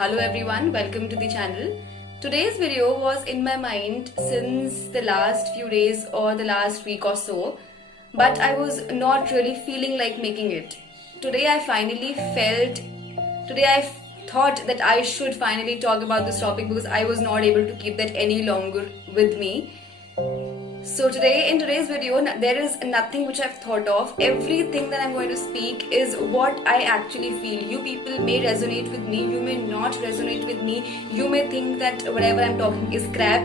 Hello everyone, welcome to the channel. Today's video was in my mind since the last few days or the last week or so, but I was not really feeling like making it. Today I thought that I should finally talk about this topic because I was not able to keep that any longer with me. So in today's video, there is nothing which I've thought of. Everything that I'm going to speak is what I actually feel. You people may resonate with me, you may not resonate with me, you may think that whatever I'm talking is crap,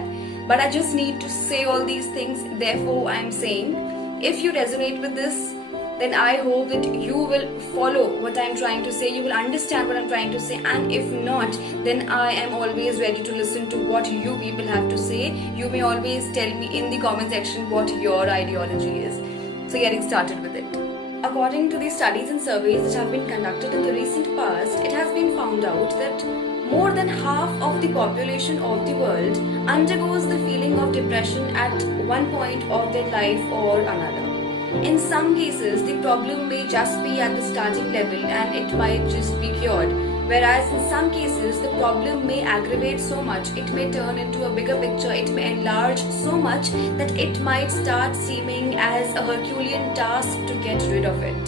but I just need to say all these things. Therefore, I'm saying, if you resonate with this, then I hope that you will follow what I'm trying to say, you will understand what I'm trying to say, and if not, then I am always ready to listen to what you people have to say. You may always tell me in the comment section what your ideology is. So getting started with it. According to the studies and surveys that have been conducted in the recent past, it has been found out that more than half of the population of the world undergoes the feeling of depression at one point of their life or another. In some cases, the problem may just be at the starting level and it might just be cured. Whereas in some cases, the problem may aggravate so much, it may turn into a bigger picture, it may enlarge so much that it might start seeming as a Herculean task to get rid of it.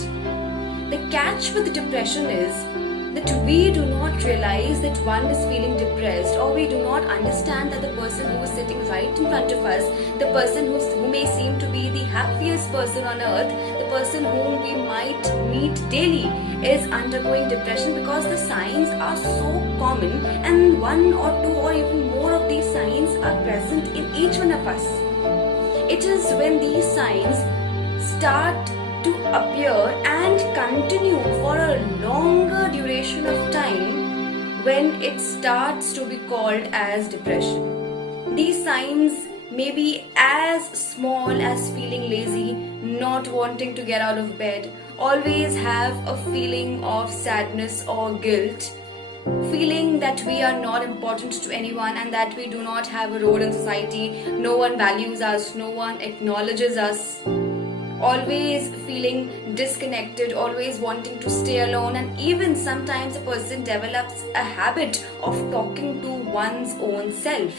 The catch with depression is that we do not realize that one is feeling depressed, or we do not understand that the person who is sitting right in front of us, the person who may seem to be the happiest person on earth, the person whom we might meet daily, is undergoing depression, because the signs are so common and one or two or even more of these signs are present in each one of us. It is when these signs start to appear and continue for a longer duration of time when it starts to be called as depression. These signs may be as small as feeling lazy, not wanting to get out of bed, always have a feeling of sadness or guilt, feeling that we are not important to anyone and that we do not have a role in society, no one values us, no one acknowledges us, always feeling disconnected, always wanting to stay alone, and even sometimes a person develops a habit of talking to one's own self.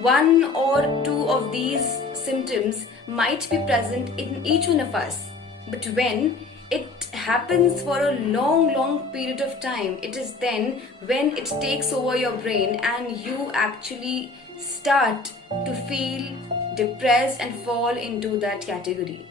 One or two of these symptoms might be present in each one of us, but when it happens for a long period of time, it is then when it takes over your brain and you actually start to feel depressed and fall into that category.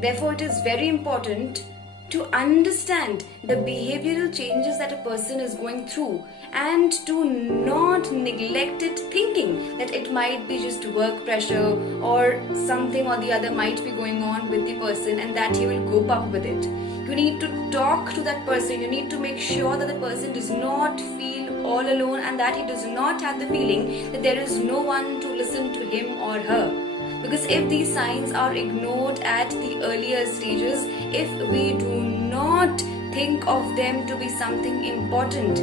Therefore, it is very important to understand the behavioral changes that a person is going through and to not neglect it, thinking that it might be just work pressure or something or the other might be going on with the person and that he will cope up with it. You need to talk to that person. You need to make sure that the person does not feel all alone and that he does not have the feeling that there is no one to listen to him or her. Because if these signs are ignored at the earlier stages, if we do not think of them to be something important,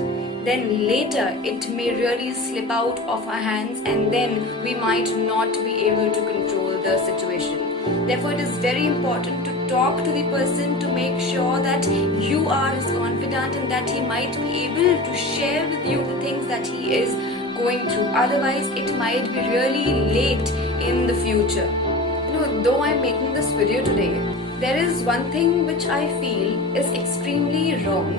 then later it may really slip out of our hands and then we might not be able to control the situation. Therefore, it is very important to talk to the person to make sure that you are as confident and that he might be able to share with you the things that he is going through. Otherwise, it might be really late in the future. Though I'm making this video today, there is one thing which I feel is extremely wrong,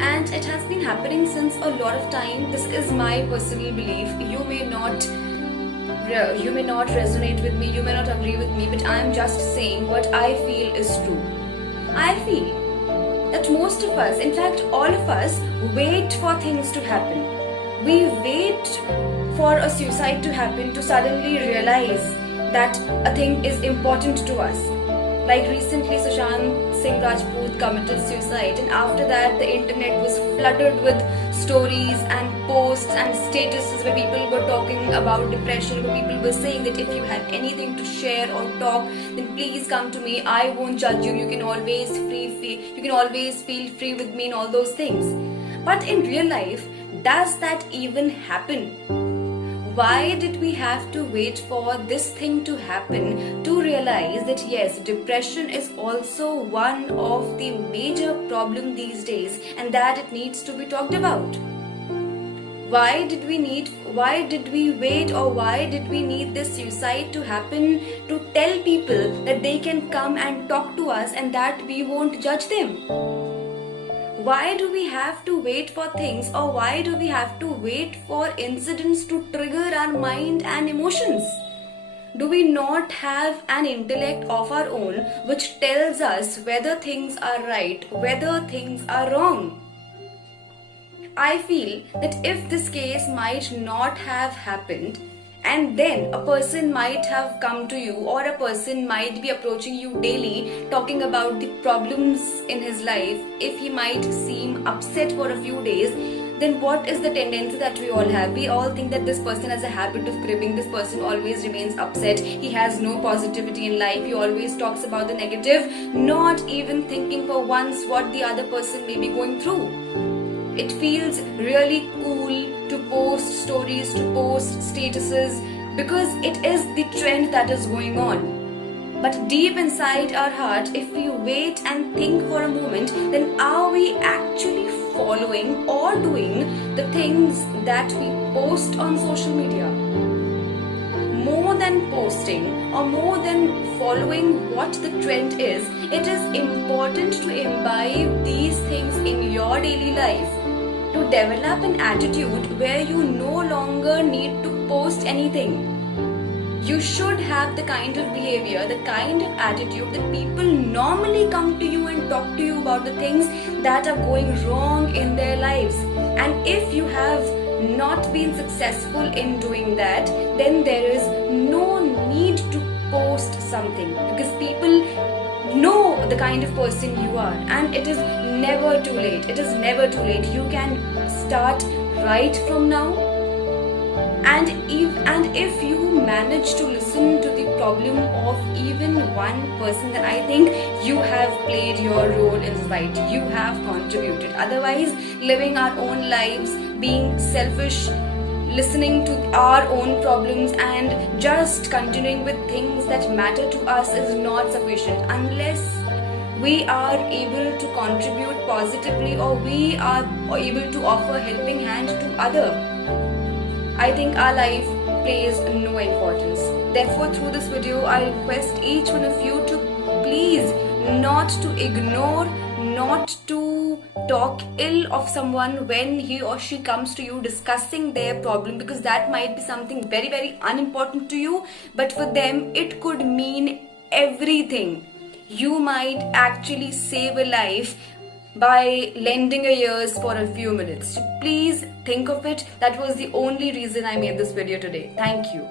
and it has been happening since a lot of time. This is my personal belief. You may not resonate with me, you may not agree with me, but I'm just saying what I feel is true. I feel that most of us, in fact all of us, wait for things to happen. We wait for a suicide to happen to suddenly realize that a thing is important to us. Like recently, Sushant Singh Rajput committed suicide, and after that the internet was flooded with stories and posts and statuses where people were talking about depression, where people were saying that if you have anything to share or talk, then please come to me, I won't judge you, you can always feel free with me and all those things. But in real life, does that even happen? Why did we have to wait for this thing to happen to realize that yes, depression is also one of the major problems these days and that it needs to be talked about? Why did we wait, or why did we need this suicide to happen to tell people that they can come and talk to us and that we won't judge them? Why do we have to wait for things, or why do we have to wait for incidents to trigger our mind and emotions? Do we not have an intellect of our own which tells us whether things are right, whether things are wrong? I feel that if this case might not have happened, and then a person might have come to you, or a person might be approaching you daily talking about the problems in his life, if he might seem upset for a few days, then what is the tendency that we all have? We all think that this person has a habit of cribbing, this person always remains upset, he has no positivity in life, he always talks about the negative, not even thinking for once what the other person may be going through. It feels really cool to post stories, to post statuses, because it is the trend that is going on. But deep inside our heart, if we wait and think for a moment, then are we actually following or doing the things that we post on social media? More than posting or more than following what the trend is, it is important to imbibe these things in your daily life, to develop an attitude where you no longer need to post anything. You should have the kind of behavior, the kind of attitude that people normally come to you and talk to you about the things that are going wrong in their lives. And if you have not been successful in doing that, then there is no need to post something, because people know the kind of person you are, and it is never too late. It is never too late. You can start right from now. And if you manage to listen to the problem of even one person, then I think you have played your role in society. You have contributed. Otherwise, living our own lives, being selfish, listening to our own problems, and just continuing with things that matter to us is not sufficient unless we are able to contribute positively, or we are able to offer helping hand to other. I think our life plays no importance. Therefore, through this video, I request each one of you to please not to ignore, not to talk ill of someone when he or she comes to you discussing their problem, because that might be something very, very unimportant to you, but for them it could mean everything. You might actually save a life by lending a ears for a few minutes. So please think of it. That was the only reason I made this video today. Thank you.